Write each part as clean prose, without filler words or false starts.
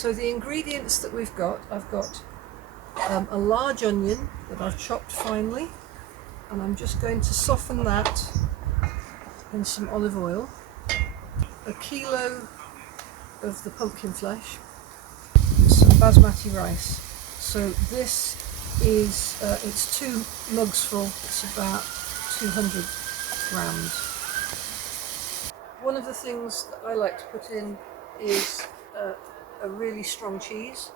So the ingredients that we've got, I've got a large onion that I've chopped finely, and I'm just going to soften that in some olive oil, a kilo of the pumpkin flesh, some basmati rice. So this is, it's 2 mugs full, it's about 200 grams. One of the things that I like to put in is a really strong cheese.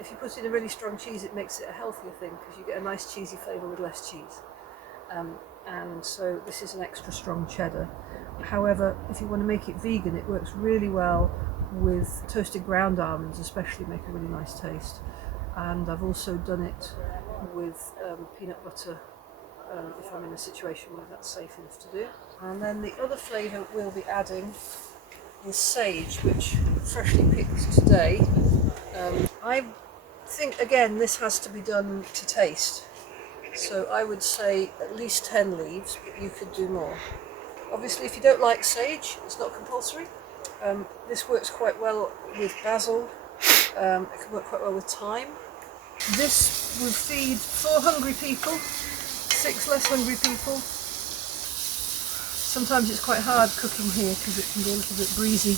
If you put in a really strong cheese, it makes it a healthier thing because you get a nice cheesy flavour with less cheese. And so this is an extra strong cheddar. However, if you want to make it vegan, it works really well with toasted ground almonds, especially make a really nice taste. And I've also done it with peanut butter if I'm in a situation where that's safe enough to do. And then the other flavour we'll be adding is sage, which freshly picked today. I think again this has to be done to taste. So I would say at least 10 leaves, but you could do more. Obviously if you don't like sage, it's not compulsory. This works quite well with basil, it can work quite well with thyme. This will feed 4 hungry people, 6 less hungry people. Sometimes it's quite hard cooking here because it can be a little bit breezy,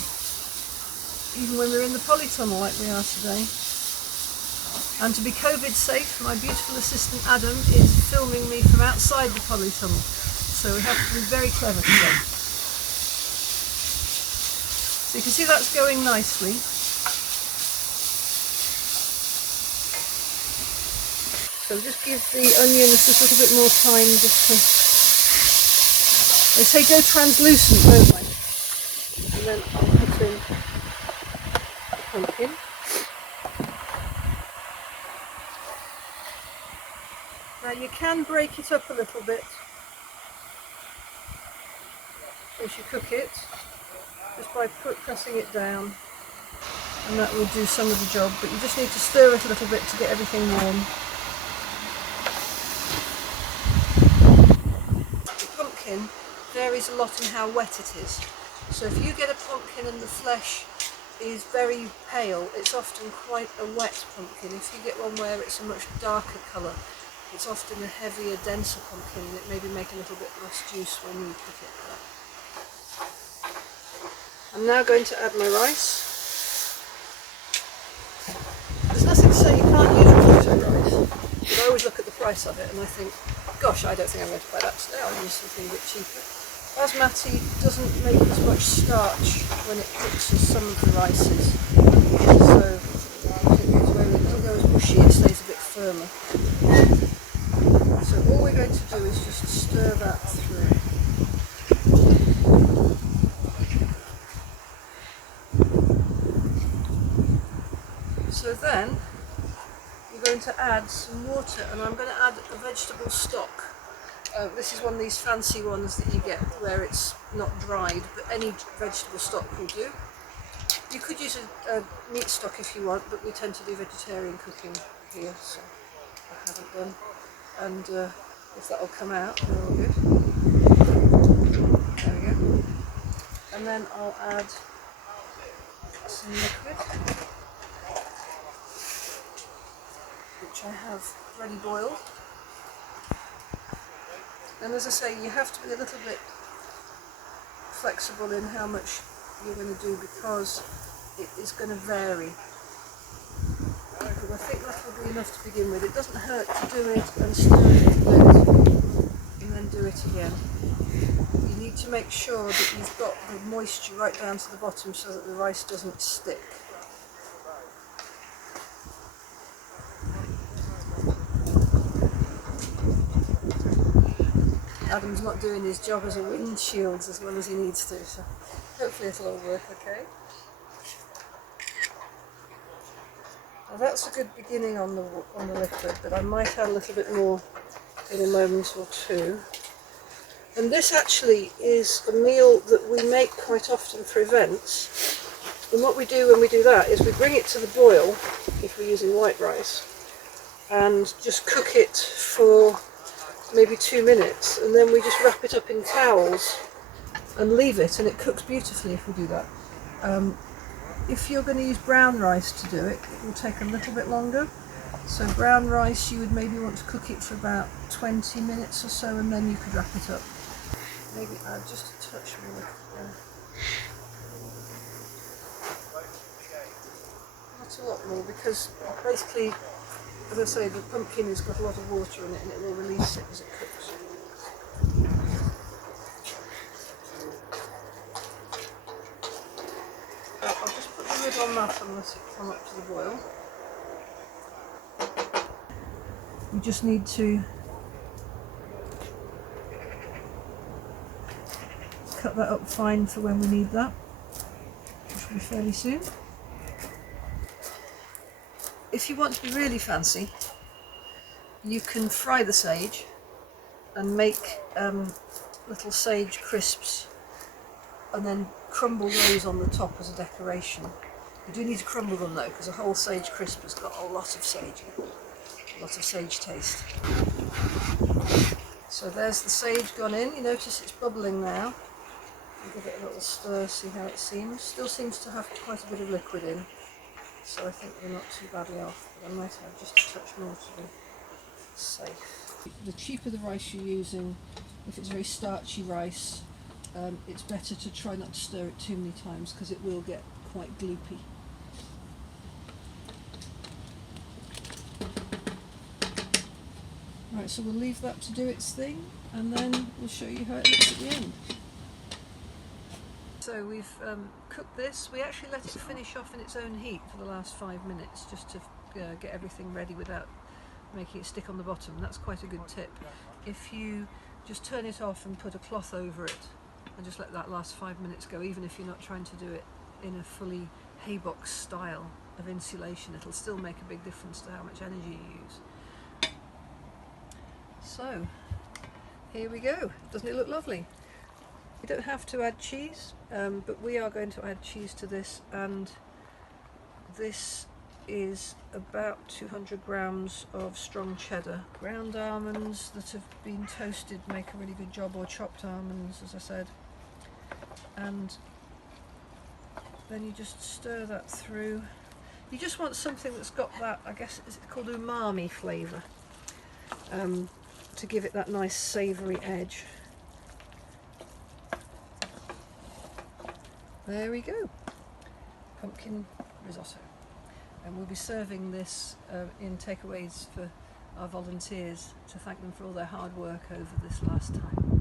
even when we're in the polytunnel like we are today. And to be COVID safe, my beautiful assistant Adam is filming me from outside the polytunnel, so we have to be very clever today. So you can see that's going nicely. So just give the onions just a little bit more time just to, they say go translucent, don't they? And then I'll put in the pumpkin. Now you can break it up a little bit as you cook it, just by pressing it down, and that will do some of the job, but you just need to stir it a little bit to get everything warm. The pumpkin varies a lot in how wet it is, so if you get a pumpkin and the flesh is very pale, it's often quite a wet pumpkin. If you get one where it's a much darker colour, it's often a heavier, denser pumpkin, and it maybe make a little bit less juice when you cook it. I'm now going to add my rice. There's nothing to say you can't use risotto rice, but I always look at the price of it and I think, gosh, I don't think I'm going to buy that today, I'll use something a bit cheaper. Basmati doesn't make as much starch when it cooks as some of the rices, so where it doesn't go as mushy, it stays a bit firmer. So all we're going to do is just stir that through. So then you're going to add some water, and I'm going to add a vegetable stock. This is one of these fancy ones that you get where it's not dried, but any vegetable stock will do. You could use a meat stock if you want, but we tend to do vegetarian cooking here, so I haven't done. And if that'll come out, they're all good. There we go. And then I'll add some liquid, which I have ready boiled. And as I say, you have to be a little bit flexible in how much you're going to do because it is going to vary. But I think that will be enough to begin with. It doesn't hurt to do it and stir it a bit and then do it again. You need to make sure that you've got the moisture right down to the bottom so that the rice doesn't stick. Adam's not doing his job as a windshield as well as he needs to, so hopefully it'll all work okay. Now that's a good beginning on the liquid, but I might add a little bit more in a moment or two. And this actually is a meal that we make quite often for events. And what we do when we do that is we bring it to the boil, if we're using white rice, and just cook it for maybe 2 minutes, and then we just wrap it up in towels and leave it, and it cooks beautifully if we do that. If you're going to use brown rice to do it, it will take a little bit longer. So brown rice, you would maybe want to cook it for about 20 minutes or so, and then you could wrap it up. Maybe add just a touch more. Not a lot more, because basically, as I say, the pumpkin has got a lot of water in it and it will release it as it cooks. I'll just put the lid on that and let it come up to the boil. You just need to cut that up fine for when we need that, which will be fairly soon. If you want to be really fancy, you can fry the sage and make little sage crisps and then crumble those on the top as a decoration. You do need to crumble them though, because a whole sage crisp has got a lot of sage in it, a lot of sage taste. So there's the sage gone in. You notice it's bubbling now. I'll give it a little stir, see how it seems. Still seems to have quite a bit of liquid in, so I think we're not too badly off, but I might have just a touch more to be safe. The cheaper the rice you're using, if it's very starchy rice, it's better to try not to stir it too many times, because it will get quite gloopy. Right, so we'll leave that to do its thing, and then we'll show you how it looks at the end. So we've cooked this. We actually let it finish off in its own heat for the last 5 minutes, just to get everything ready without making it stick on the bottom. That's quite a good tip. If you just turn it off and put a cloth over it and just let that last 5 minutes go, even if you're not trying to do it in a fully haybox style of insulation, it'll still make a big difference to how much energy you use. So here we go. Doesn't it look lovely? You don't have to add cheese, but we are going to add cheese to this, and this is about 200 grams of strong cheddar. Ground almonds that have been toasted make a really good job, or chopped almonds, as I said. And then you just stir that through. You just want something that's got that, I guess it's called umami flavour, to give it that nice savoury edge. There we go, pumpkin risotto. And we'll be serving this in takeaways for our volunteers, to thank them for all their hard work over this last time.